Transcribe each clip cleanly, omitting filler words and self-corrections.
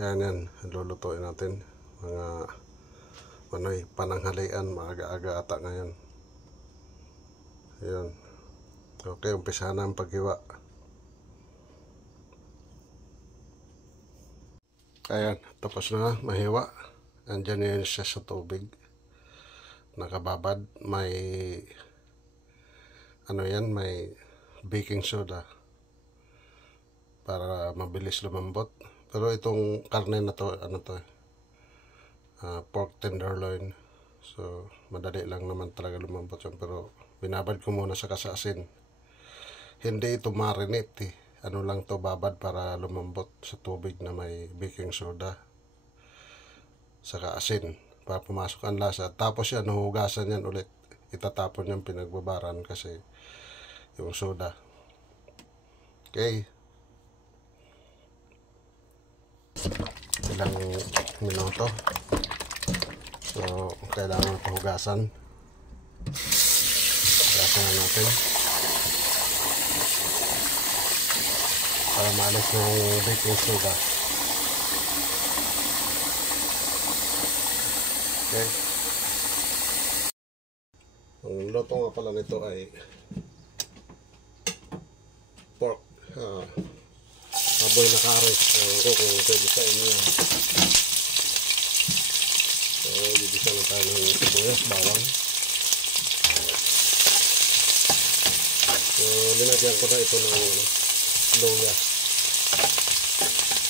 Ayan yan, lulutuin natin mga pananghalian, maaga-aga ata ngayon. Ayan. Okay, umpisa na ang paghiwa. Ayan, tapos na mahiwa. Andyan yan siya sa tubig. Nakababad. May may baking soda para mabilis lumambot. Pero itong karne na to, pork tenderloin. So, madali lang naman talaga lumambot yan. Pero, binabad ko muna sa kasasin. Hindi ito marinate eh. Ano lang to, babad para lumambot sa tubig na may baking soda. Saka asin. Para pumasok ang lasa. Tapos yan, hugasan yan ulit. Itatapon yung pinagbabaran kasi yung soda. Okay. Ilang minuto. So, kailangan ito hugasan. Hugasan na natin. Para maalis ng baking soda. Okay. Ang luto nga pala nito ay pork. Aboy na kares. Kung pwede sa inyo. So, gigisa na tayo ng sibuyas, bawang. So, linagyan ko na ito ng luya.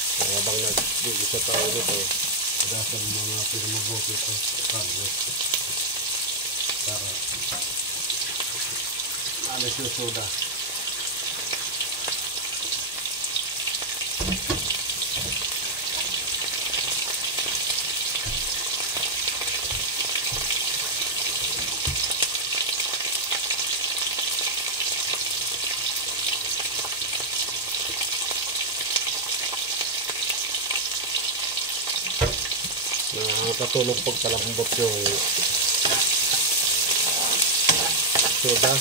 So, habang nagigisa tayo nito, agasan mga pinamabuti ito karne. Para alis yung soda. Nakatulog pagkalambot yung soda.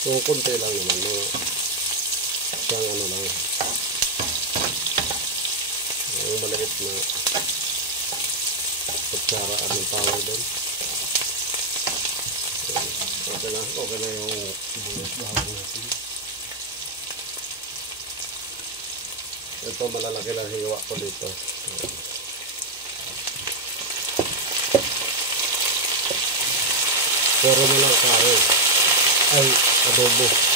So, konti lang naman. Isang lang. Yung maliit na pagsaraan ng tawag doon. Okay na yung sibuyas bahawin natin. Ito malalaki lang hiwa ko dito. Puro mo lang kare. Ay, adobo.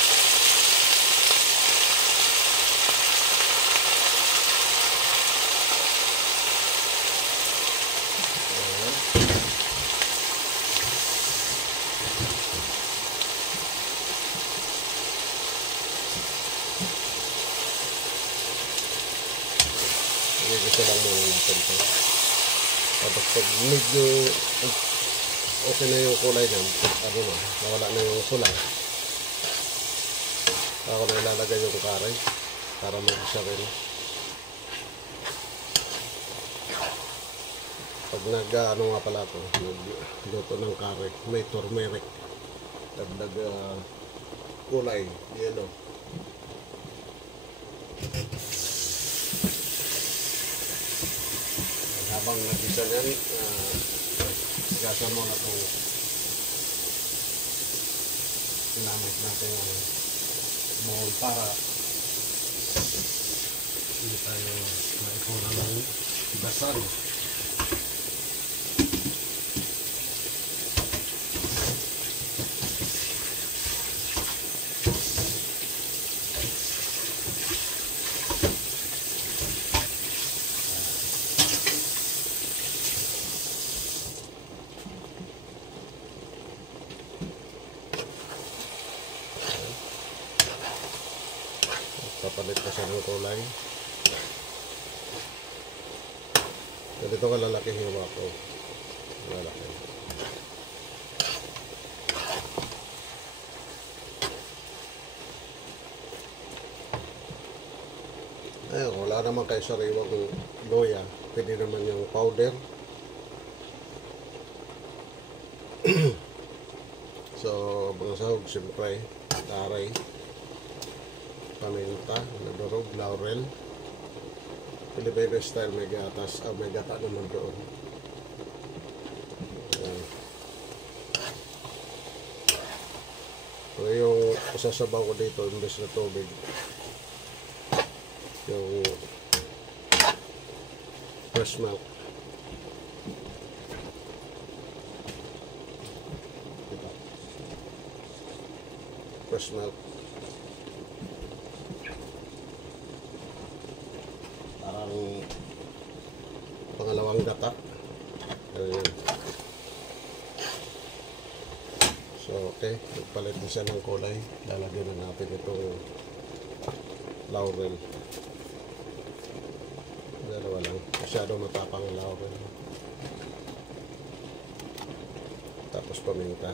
Gusto lang muna natin ito. Tapos pag medyo okay na yung kulay niyan, nawala na yung kulay, ako na ilalagay yung karay para mag-isa rin. Pag nag-ano nga pala ito, nagluto ng karay, may turmeric, dagdag kulay, yellow. Habang nag-isa yan, gasan mo na itong ginamit natin ang bowl para hindi tayo maipunan ng gasan. Papalit ko siya ng kulay. Ganito kalalaki hiwa ko. Lalaki. Ayun, wala naman kayo sariwang loya. Pwede naman yung powder. So, mga sahog, siyempre, taray. paminta, nadurog, laurel. Filipino style, may gatas, may gata naman doon. Ayan. So yung sasabaw ko dito, imbes na tubig, yung fresh milk. Fresh milk. Parang pangalawang gata. Ayan. So, okay. Nagpalit din siya ng kulay. Lalagyan na natin itong laurel. Dalawa lang. Masyado matapang ang laurel. Tapos paminta.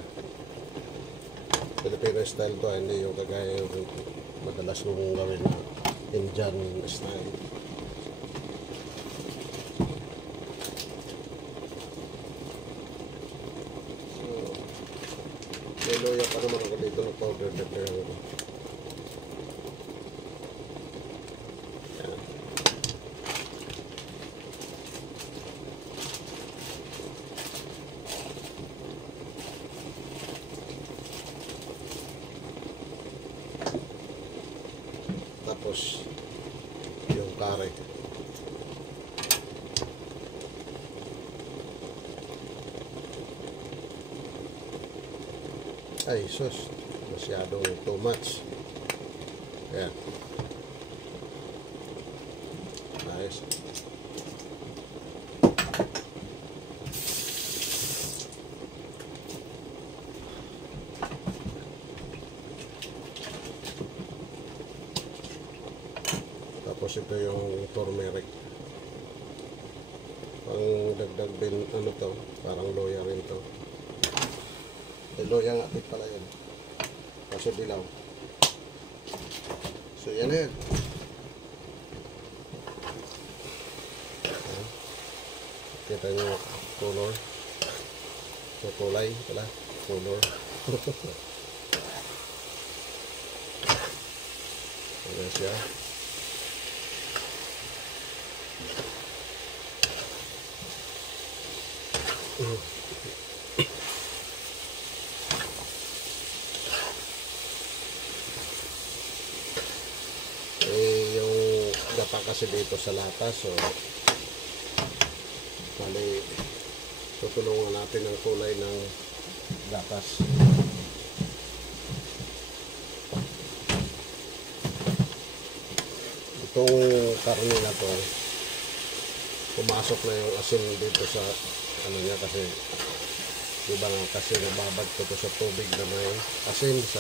Filipino style to, hindi yung kagaya yung madalas mong gawin na Indian style. So, may loya pa naman ako dito ng powder na pero tapos yung kare. Ay sus, masyadong too much. Ayan, nice. Tapos ito yung turmeric. Pang dagdag din, ano to, parang loya rin to. Loya nga pala yan. Kaso dilaw. So yan yan. Kita nyo color. So kulay pala. Color. Ayan siya. Yung gata kasi dito sa lata, so bali tutulungan natin ang kulay ng gatas. Itong karne na to, pumasok na yung asin dito sa ano niya kasi diba nga kasi nababad ko to sa tubig na may asin sa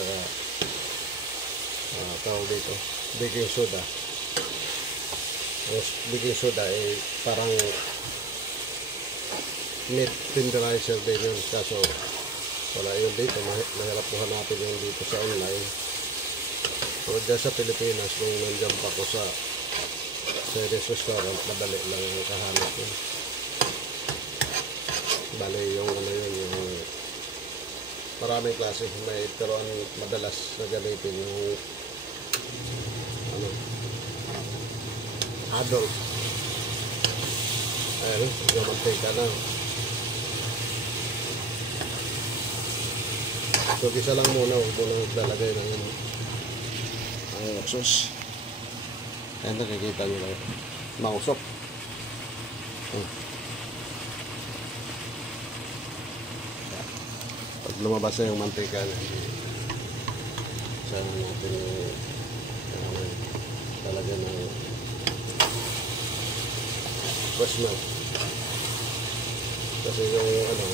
tawag dito baking soda. Ang baking soda ay parang meat tenderizer din yun, kaso wala yun dito. Mahirap po hanapin yun dito sa online. Pero dyan sa Pilipinas, kung nandiyan pa ko sa Chinese restaurant, madali lang yung kahanap yun. Bale yung ano yun, yung maraming klase may, pero ang madalas na gamitin yung ano, adult. Ayan, yung mantika na. So gisa lang muna, huwag muna maglalagay ng sauce. Ayan, nakikita nyo lang mausok. Pag lumabas na yung mantika na, sana natin yung talaga ng fresh milk. Kasi yung ano,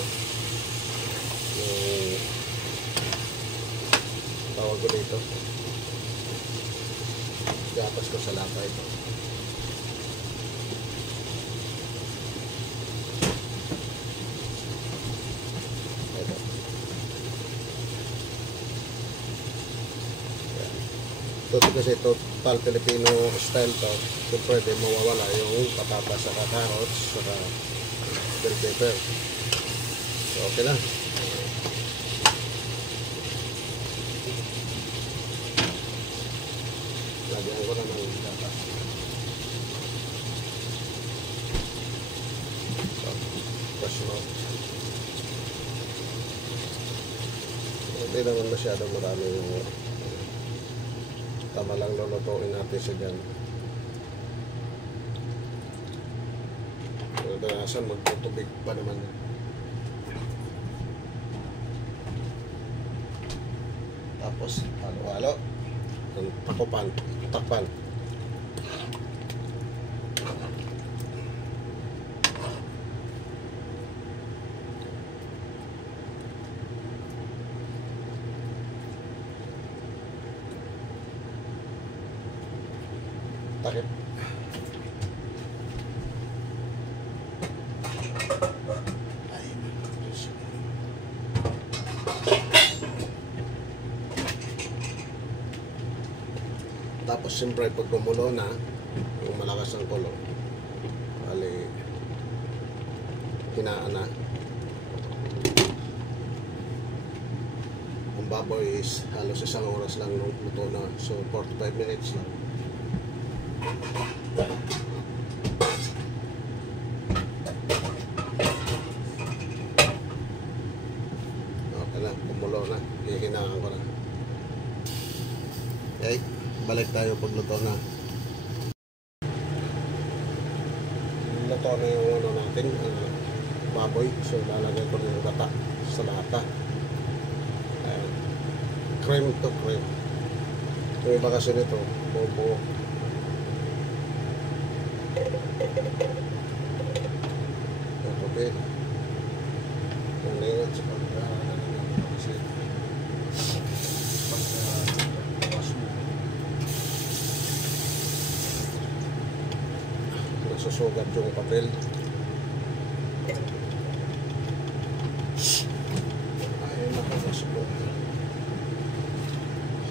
yung tawag ko dito, gatas ko sa lata ito. Ito. Ito kasi total Filipino style to. Kung pwede mawawala yung patatas saka carrots saka bell pepper. So okay lang. Lagyan ko na ng gata. So, fresh milk. Hindi naman masyadong marami yung tama lang lulutuin natin siya dyan. Kadalasan magtutubig pa naman. Tapos halo-halo. Takpan. Takip. Tapos siyempre pag gumulo na, yung malakas ang kulo, bali hinaan na. Ang baboy is halos 1 oras lang nung luto na, so 45 minutes lang. Okay na, gumulo na, hihinaan ko na. Okay, balik tayo pagluto na. Luto na yung ano natin, baboy. So lalagay ko na yung gata sa lata. Cream to cream. Yung iba kasi nito, buo-buo. Yung tubig. Yung lingat sa kasi pagkawas mo. Nasusugat yung papel. Ayaw nakapasok mo.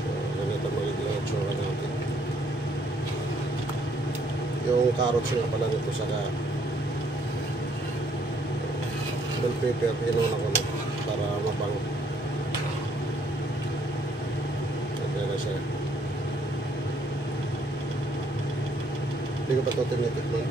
So, ganito magiging itsura natin. Yung carrots nga pala nito saka bell pepper, inuna ko na para mabango. Okay na siya. Hindi ko pa ito tinitikman.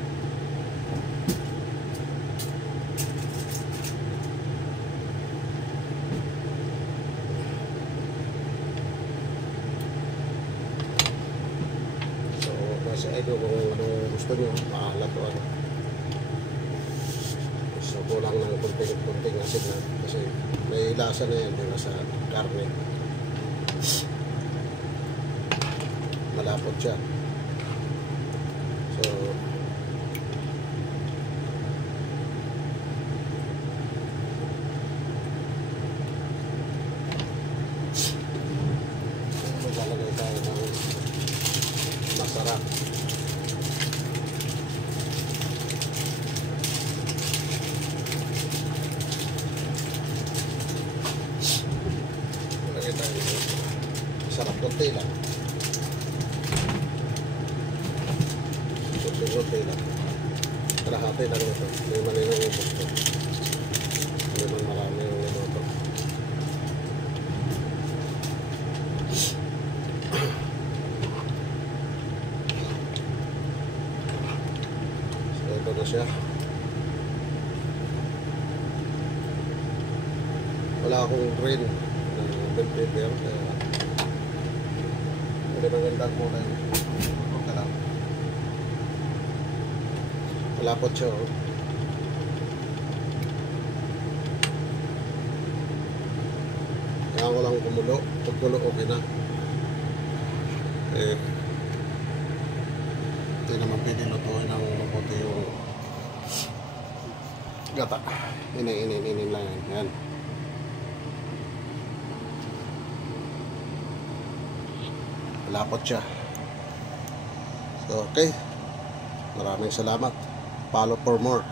So, nasa ito kung anong gusto nyo, maalat o ano. So, kulang ng kunting asin na kasi may lasa na yan din sa karne. Malapot siya. So, maglalagay tayo ng masarap. Lagay tayo ng sarap konti lang. Konti lang. Kalahati lang ito. Hindi man inuubos ito. Hindi man marami yung niluto. So ito na siya. Wala akong green na bell pepper. Kaya hindi magandang kulay. Okay lang. Malapot siya, oh. Kaya ko lang kumulo. Pag kulo, okay na. Eh, ito naman pwede lutuin ng mabuti yung gata. Inin lang yan. Yan. Malapot siya. So, okay. Maraming salamat. Follow for more.